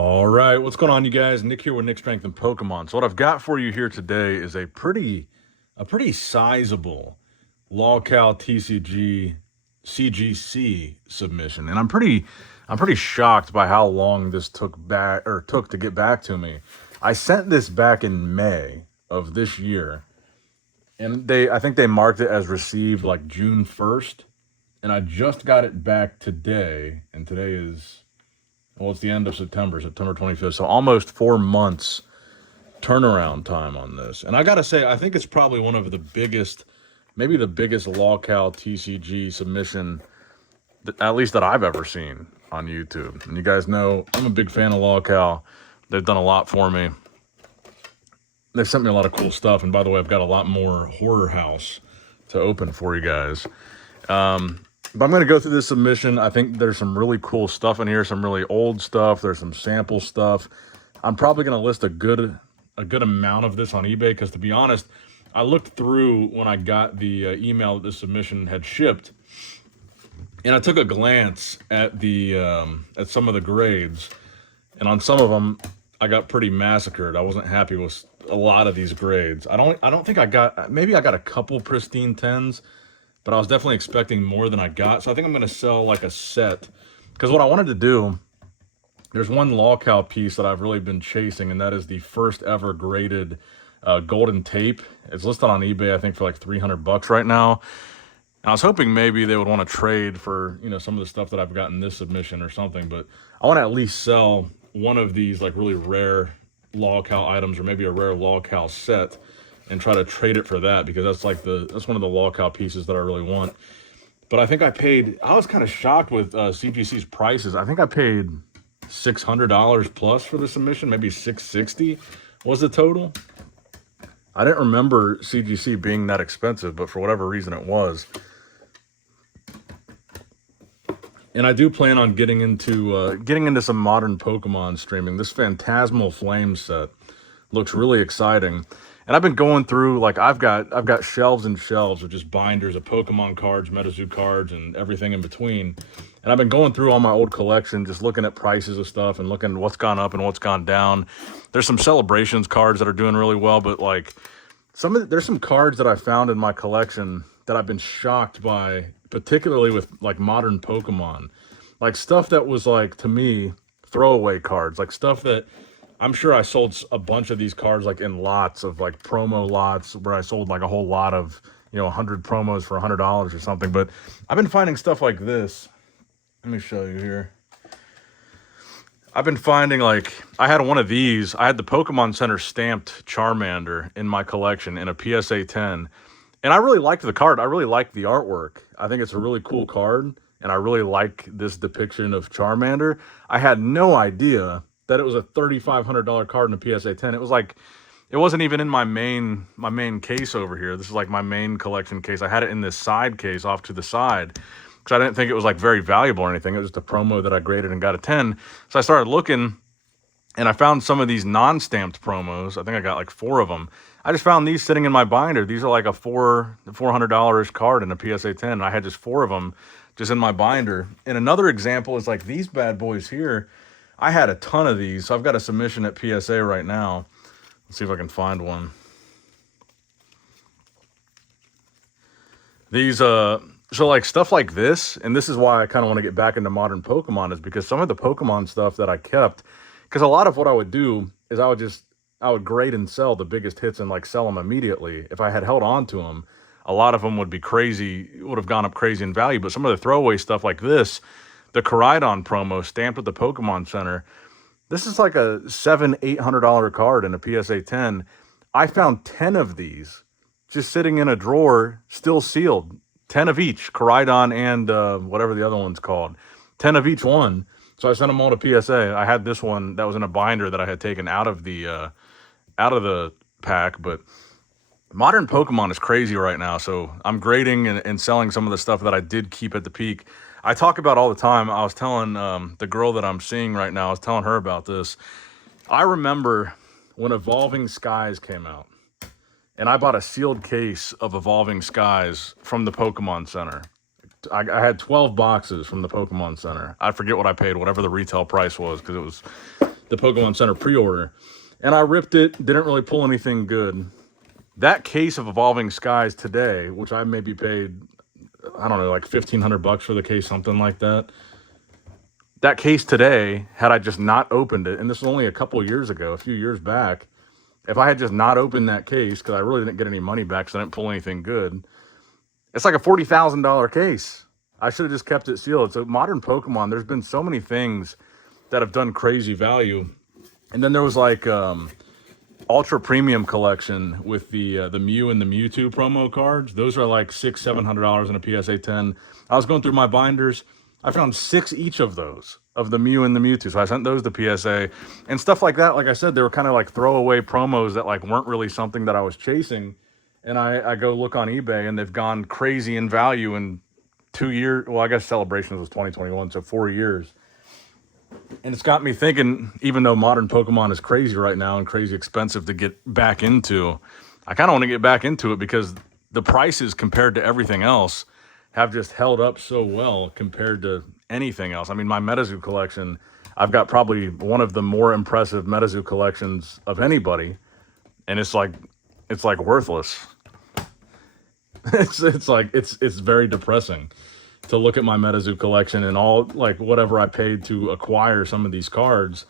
All right, what's going on, you guys? Nick here with Nick Strength and Pokemon. So what I've got for you here today is a pretty sizable LOLCow TCG CGC submission, and I'm pretty shocked by how long this took to get back to me. I sent this back in May of this year, and I think they marked it as received like June 1st, and I just got it back today, and today is, well, it's the end of September, September 25th. So almost 4 months turnaround time on this. And I got to say, I think it's probably one of the biggest, maybe the biggest LOLCow TCG submission, at least that I've ever seen on YouTube. And you guys know I'm a big fan of LOLCow. They've done a lot for me. They've sent me a lot of cool stuff. And by the way, I've got a lot more Horror House to open for you guys. But I'm going to go through this submission. I think there's some really cool stuff in here, some really old stuff. There's some sample stuff. I'm probably going to list a good amount of this on eBay because, to be honest, I looked through when I got the email that this submission had shipped, and I took a glance at the at some of the grades, and on some of them, I got pretty massacred. I wasn't happy with a lot of these grades. I don't think I got, maybe I got a couple pristine 10s, but I was definitely expecting more than I got. So I think I'm going to sell like a set, because what I wanted to do, there's one LOLCow piece that I've really been chasing, and that is the first ever graded golden tape. It's listed on eBay, I think, for like $300 right now. And I was hoping maybe they would want to trade for, you know, some of the stuff that I've got in this submission or something. But I want to at least sell one of these like really rare LOLCow items, or maybe a rare LOLCow set, and try to trade it for that, because that's one of the LOLCow pieces that I really want. But I think I was kind of shocked with CGC's prices. I think I paid $600 plus for the submission, maybe $660 was the total. I didn't remember CGC being that expensive, but for whatever reason it was. And I do plan on getting into some modern Pokemon streaming. This Phantasmal Flame set looks really exciting. And I've been going through, like, I've got shelves and shelves of just binders of Pokemon cards, MetaZoo cards, and everything in between. And I've been going through all my old collection, just looking at prices of stuff and looking at what's gone up and what's gone down. There's some Celebrations cards that are doing really well, but like there's some cards that I found in my collection that I've been shocked by, particularly with like modern Pokemon. Like stuff that was, like, to me, throwaway cards, like stuff that I'm sure I sold a bunch of these cards like in lots of, like, promo lots, where I sold like a whole lot of, 100 promos for $100 or something. But I've been finding stuff like this. Let me show you here. I've been finding, like, I had one of these. I had the Pokemon Center stamped Charmander in my collection in a PSA 10. And I really liked the card. I really liked the artwork. I think it's a really cool card. And I really like this depiction of Charmander. I had no idea that it was a $3,500 card in a PSA 10. It was like, it wasn't even in my main case over here. This is like my main collection case. I had it in this side case off to the side, because I didn't think it was like very valuable or anything. It was just a promo that I graded and got a 10. So I started looking, and I found some of these non-stamped promos. I think I got like 4 of them. I just found these sitting in my binder. These are like a $400 card in a PSA 10. And I had just 4 of them just in my binder. And another example is like these bad boys here. I had a ton of these. So I've got a submission at PSA right now. Let's see if I can find one. These, so like stuff like this, and this is why I kind of want to get back into modern Pokemon, is because some of the Pokemon stuff that I kept, because a lot of what I would do is I would grade and sell the biggest hits and like sell them immediately. If I had held on to them, a lot of them would be crazy, would have gone up crazy in value. But some of the throwaway stuff like this, the Koraidon promo stamped at the Pokemon Center, this is like a $700-800 card in a PSA 10. I found 10 of these just sitting in a drawer, still sealed. 10 of each, Koraidon and whatever the other one's called. 10 of each one. So I sent them all to PSA. I had this one that was in a binder that I had taken out of the pack, but modern Pokemon is crazy right now. So I'm grading and selling some of the stuff that I did keep at the peak. I talk about all the time. I was telling the girl that I'm seeing right now, I was telling her about this. I remember when Evolving Skies came out, and I bought a sealed case of Evolving Skies from the Pokemon Center. I had 12 boxes from the Pokemon Center. I forget what I paid, whatever the retail price was, because the Pokemon Center pre-order. And I ripped it, didn't really pull anything good. That case of Evolving Skies today, which I maybe paid, I don't know, like $1,500 for the case, something like that. That case today, had I just not opened it, and this was only a couple of years ago, a few years back, if I had just not opened that case, because I really didn't get any money back because I didn't pull anything good, it's like a $40,000 case. I should have just kept it sealed. So modern Pokemon, there's been so many things that have done crazy value. And then there was like Ultra Premium Collection with the Mew and the Mewtwo promo cards. Those are like $600-700 in a PSA 10. I was going through my binders. I found 6 each of those, of the Mew and the Mewtwo. So I sent those to PSA. And stuff like that, like I said, they were kind of like throwaway promos that like weren't really something that I was chasing. And I go look on eBay, and they've gone crazy in value in 2 years. Well, I guess Celebrations was 2021, so 4 years. And it's got me thinking, even though modern Pokemon is crazy right now and crazy expensive to get back into, I kind of want to get back into it because the prices compared to everything else have just held up so well compared to anything else. I mean, my Metazoo collection, I've got probably one of the more impressive Metazoo collections of anybody, and it's like worthless. It's very depressing to look at my Metazoo collection and all, like, whatever I paid to acquire some of these cards.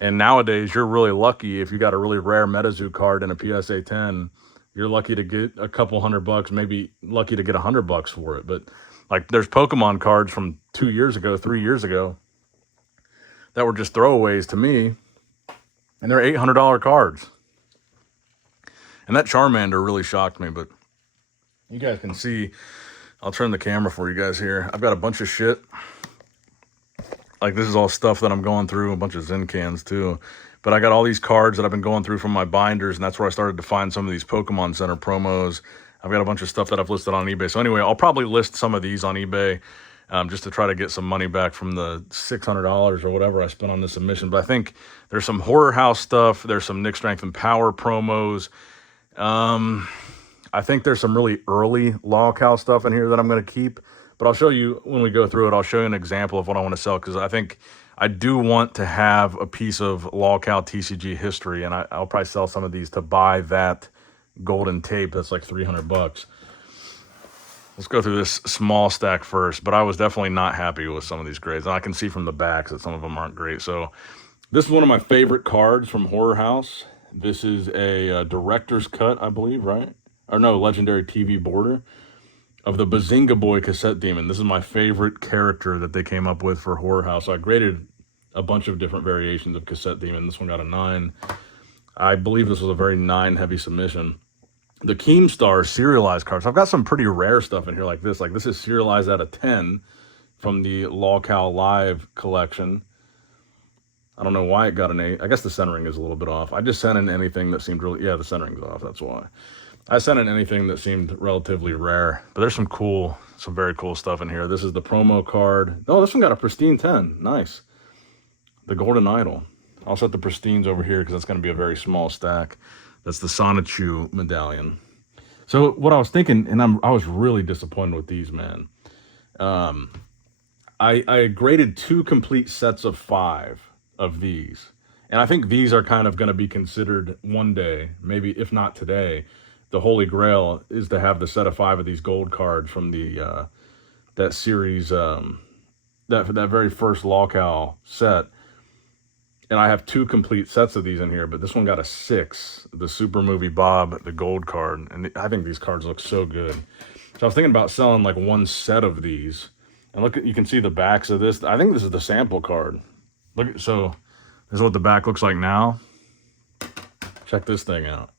And nowadays, you're really lucky if you got a really rare Metazoo card in a PSA 10. You're lucky to get a couple $100, maybe lucky to get $100 for it. But like, there's Pokemon cards from 2 years ago, 3 years ago that were just throwaways to me, and they're $800 cards. And that Charmander really shocked me, but you guys can see, I'll turn the camera for you guys here. I've got a bunch of shit. Like, this is all stuff that I'm going through, a bunch of Zen cans too. But I got all these cards that I've been going through from my binders, and that's where I started to find some of these Pokemon Center promos. I've got a bunch of stuff that I've listed on eBay. So anyway, I'll probably list some of these on eBay just to try to get some money back from the $600 or whatever I spent on this submission. But I think there's some Horror House stuff. There's some Nick Strength and Power promos. I think there's some really early LOLCow stuff in here that I'm going to keep. But I'll show you when we go through it. I'll show you an example of what I want to sell, because I think I do want to have a piece of LOLCow TCG history, and I'll probably sell some of these to buy that golden tape that's like $300. Let's go through this small stack first, but I was definitely not happy with some of these grades, and I can see from the backs that some of them aren't great. So this is one of my favorite cards from Horror House. This is a director's cut, I believe, right? Or no, Legendary TV border of the Bazinga Boy Cassette Demon. This is my favorite character that they came up with for Horror House. I graded a bunch of different variations of Cassette Demon. This one got a 9. I believe this was a very 9-heavy submission. The Keemstar serialized cards. I've got some pretty rare stuff in here like this. Like, this is serialized at a 10 from the LOLCow Live collection. I don't know why it got an 8. I guess the centering is a little bit off. I just sent in anything that seemed really... Yeah, the centering's off. That's why. I sent in anything that seemed relatively rare. But there's some very cool stuff in here. This is the promo card. Oh, this one got a pristine 10. Nice. The Golden Idol. I'll set the pristines over here because that's going to be a very small stack. That's the Sonichu medallion. So what I was thinking, and I was really disappointed with these, man. I graded 2 complete sets of 5 of these. And I think these are kind of going to be considered one day, maybe if not today, the Holy Grail is to have the set of 5 of these gold cards from the that series, that very first LOLCow set. And I have 2 complete sets of these in here, but this one got a 6, the Super Movie Bob, the gold card. And I think these cards look so good. So I was thinking about selling like 1 set of these. And look, you can see the backs of this. I think this is the sample card. Look, so this is what the back looks like now. Check this thing out.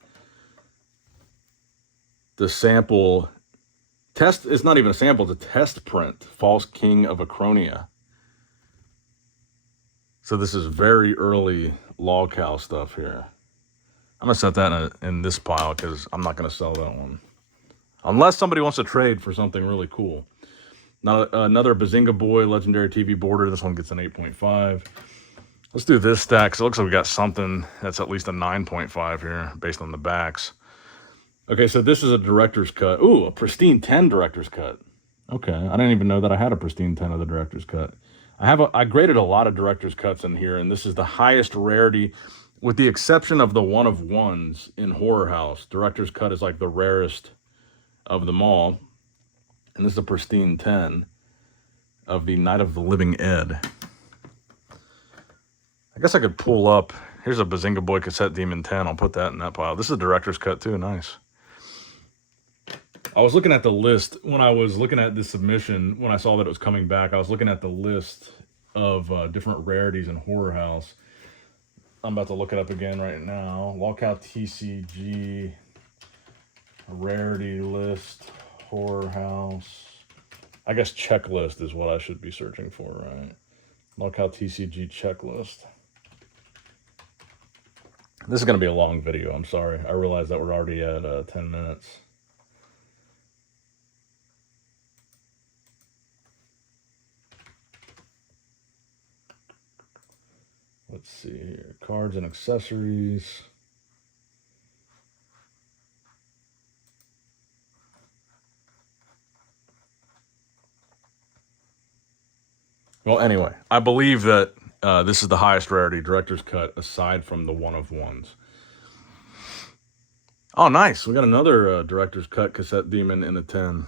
The sample test, it's not even a sample, it's a test print. False King of Acronia. So this is very early LOLCow stuff here. I'm going to set that in this pile because I'm not going to sell that one. Unless somebody wants to trade for something really cool. Now, another Bazinga Boy Legendary TV border. This one gets an 8.5. Let's do this stack because it looks like we got something that's at least a 9.5 here based on the backs. Okay, so this is a director's cut. Ooh, a pristine 10 director's cut. Okay, I didn't even know that I had a pristine 10 of the director's cut. I graded a lot of director's cuts in here, and this is the highest rarity, with the exception of the one of ones in Horror House. Director's cut is like the rarest of them all, and this is a pristine 10 of the Night of the Living Ed. I guess I could pull up. Here's a Bazinga Boy Cassette Demon 10. I'll put that in that pile. This is a director's cut too. Nice. I was looking at the list when I was looking at this submission. When I saw that it was coming back, I was looking at the list of different rarities in Horror House. I'm about to look it up again right now. LOLCow TCG rarity list, Horror House. I guess checklist is what I should be searching for, right? LOLCow TCG checklist. This is going to be a long video. I'm sorry. I realize that we're already at 10 minutes. Let's see here. Cards and accessories. Well, anyway, I believe that this is the highest rarity director's cut aside from the one of ones. Oh, nice. We got another director's cut cassette demon in a 10.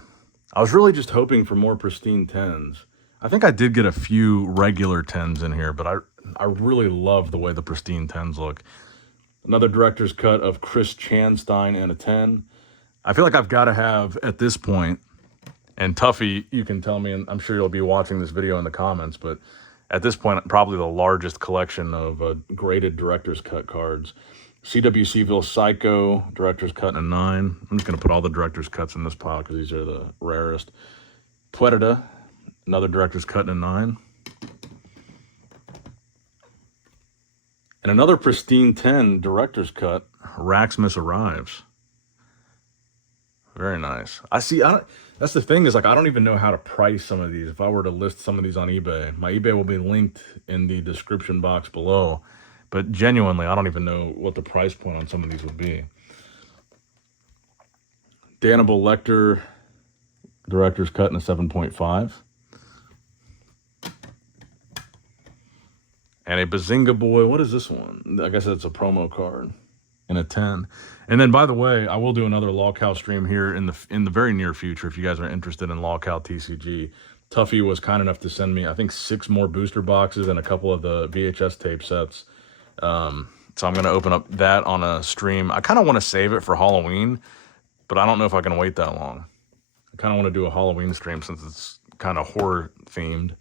I was really just hoping for more pristine 10s. I think I did get a few regular 10s in here, but I really love the way the pristine 10s look. Another director's cut of Chris Chanstein in a 10. I feel like I've got to have, at this point, and Tuffy, you can tell me, and I'm sure you'll be watching this video in the comments, but at this point, probably the largest collection of graded director's cut cards. CWCville Psycho, director's cut in a 9. I'm just going to put all the director's cuts in this pile because these are the rarest. Puerta, another director's cut in a 9. And another pristine 10 director's cut, Raxmas Arrives. Very nice. That's the thing is, like, I don't even know how to price some of these. If I were to list some of these on eBay, my eBay will be linked in the description box below. But genuinely, I don't even know what the price point on some of these would be. Hannibal Lecter, director's cut in a 7.5. And a Bazinga Boy, what is this one? I guess it's a promo card in a 10. And then, by the way, I will do another LOLCow stream here in the very near future if you guys are interested in LOLCow TCG. Tuffy was kind enough to send me, I think, 6 more booster boxes and a couple of the VHS tape sets. So I'm going to open up that on a stream. I kind of want to save it for Halloween, but I don't know if I can wait that long. I kind of want to do a Halloween stream since it's kind of horror themed.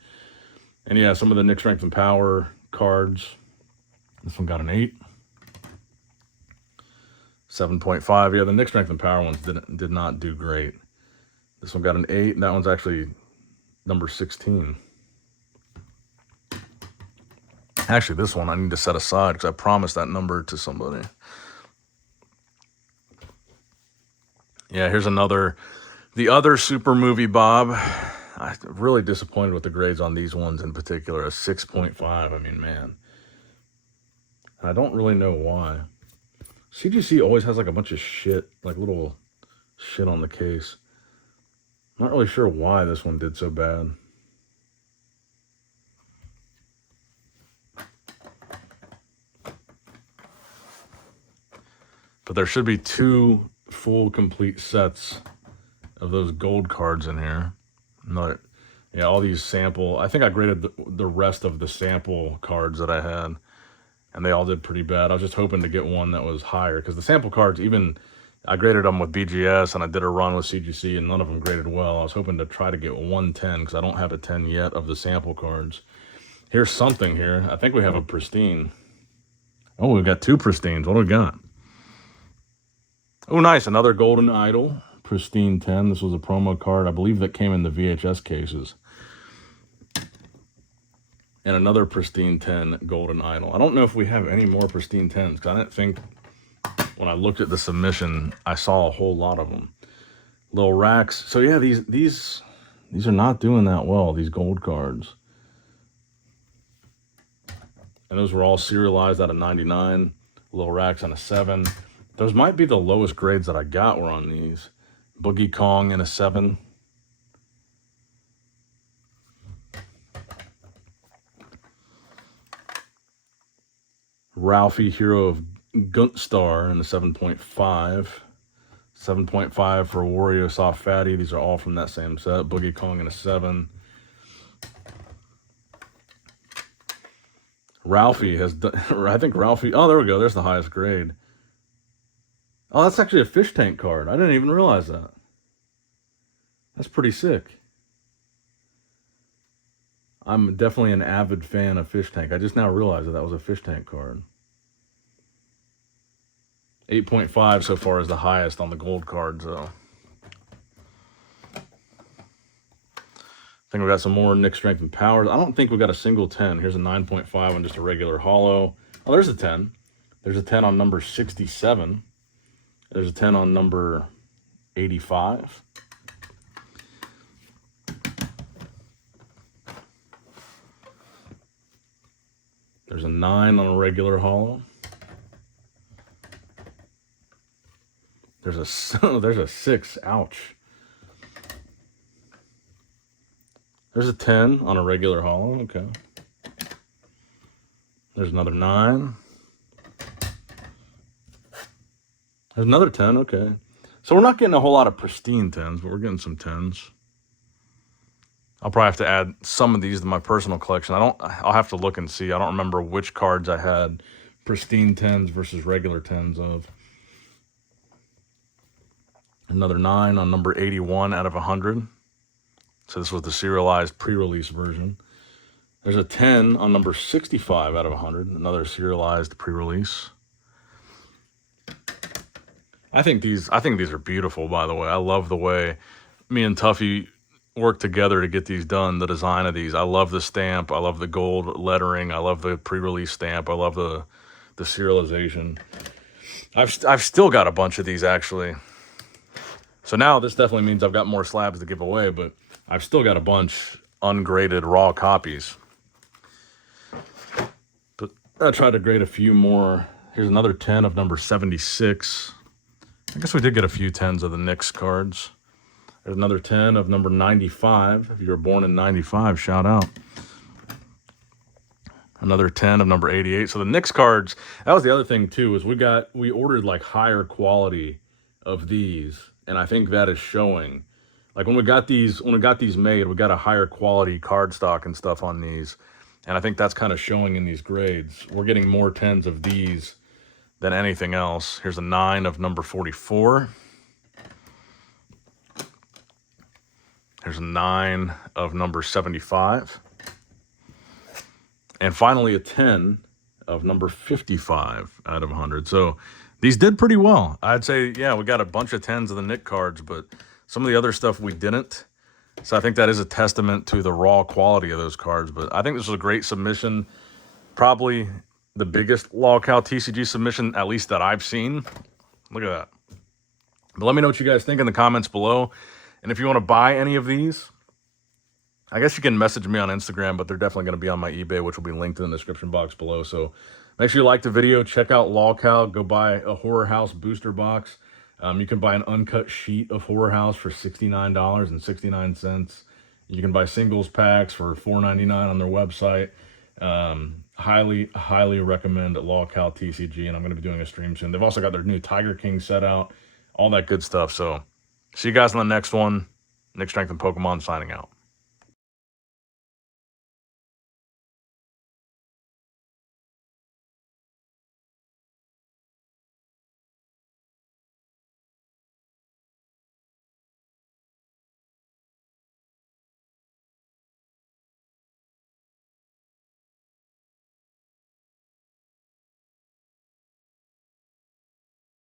And yeah, some of the Nick Strength and Power cards. This one got an 8. 7.5. Yeah, the Nick Strength and Power ones did not do great. This one got an 8, and that one's actually number 16. Actually, this one I need to set aside because I promised that number to somebody. Yeah, here's another. The other Super Movie Bob. I'm really disappointed with the grades on these ones in particular. A 6.5. I mean, man. And I don't really know why. CGC always has like a bunch of shit, like little shit on the case. I'm not really sure why this one did so bad. But there should be 2 full complete sets of those gold cards in here. Another, yeah, all these sample. I think I graded the rest of the sample cards that I had, and they all did pretty bad. I was just hoping to get one that was higher because the sample cards, even I graded them with BGS and I did a run with CGC and none of them graded well. I was hoping to try to get 110 because I don't have a 10 yet of the sample cards. Here's something here. I think we have a pristine. Oh, we've got 2 pristines. What do we got? Oh, nice. Another Golden Idol. Pristine 10. This was a promo card. I believe that came in the VHS cases. And another Pristine 10 Golden Idol. I don't know if we have any more Pristine 10s because I didn't think when I looked at the submission, I saw a whole lot of them. Little racks. So yeah, these are not doing that well, these gold cards. And those were all serialized out of 99. Little racks on a 7. Those might be the lowest grades that I got were on these. Boogie Kong in a 7. Ralphie, Hero of Gunstar in the 7.5. 7.5 for Wario Soft Fatty. These are all from that same set. Boogie Kong in a 7. Ralphie has done, I think Ralphie, oh, there we go. There's the highest grade. Oh, that's actually a fish tank card. I didn't even realize that. That's pretty sick. I'm definitely an avid fan of fish tank. I just now realized that was a fish tank card. 8.5 so far is the highest on the gold cards, though. I think we got some more Nick Strength and Powers. I don't think we got a single 10. Here's a 9.5 on just a regular hollow. Oh, there's a 10. There's a 10 on number 67. There's a 10 on number 85. There's a 9 on a regular hollow. There's a 6. Ouch. There's a 10 on a regular hollow. Okay. There's another 9. There's another 10. Okay. So we're not getting a whole lot of pristine 10s, but we're getting some 10s. I'll probably have to add some of these to my personal collection. I'll have to look and see. I don't remember which cards I had pristine 10s versus regular 10s of. Another 9 on number 81 out of 100. So this was the serialized pre-release version. There's a 10 on number 65 out of 100. Another serialized pre-release. I think these are beautiful, by the way. I love the way me and Tuffy work together to get these done, the design of these. I love the stamp. I love the gold lettering. I love the pre-release stamp. I love the serialization. I've still got a bunch of these, actually. So now this definitely means I've got more slabs to give away, but I've still got a bunch ungraded raw copies. But I tried to grade a few more. Here's another 10 of number 76. I guess we did get a few 10s of the Knicks cards. There's another 10 of number 95. If you were born in 95, shout out. Another 10 of number 88. So the Knicks cards, that was the other thing too, is we ordered like higher quality of these, and I think that is showing. Like when we got these made, we got a higher quality card stock and stuff on these, and I think that's kind of showing in these grades. We're getting more 10s of these than anything else. Here's a 9 of number 44. Here's a 9 of number 75. And finally a 10 of number 55 out of 100. So these did pretty well. I'd say, yeah, we got a bunch of 10s of the Nick cards, but some of the other stuff we didn't. So I think that is a testament to the raw quality of those cards. But I think this was a great submission. Probably the biggest LOLCow TCG submission, at least that I've seen. Look at that. But let me know what you guys think in the comments below. And if you want to buy any of these, I guess you can message me on Instagram, but they're definitely going to be on my eBay, which will be linked in the description box below. So make sure you like the video. Check out LOLCow. Go buy a Horror House booster box. You can buy an uncut sheet of Horror House for $69.69. You can buy singles packs for $4.99 on their website. Highly recommend LOLCow TCG, and I'm going to be doing a stream soon. They've also got their new Tiger King set out, all that good stuff. So see you guys on the next one. Nick Strength and Pokemon signing out.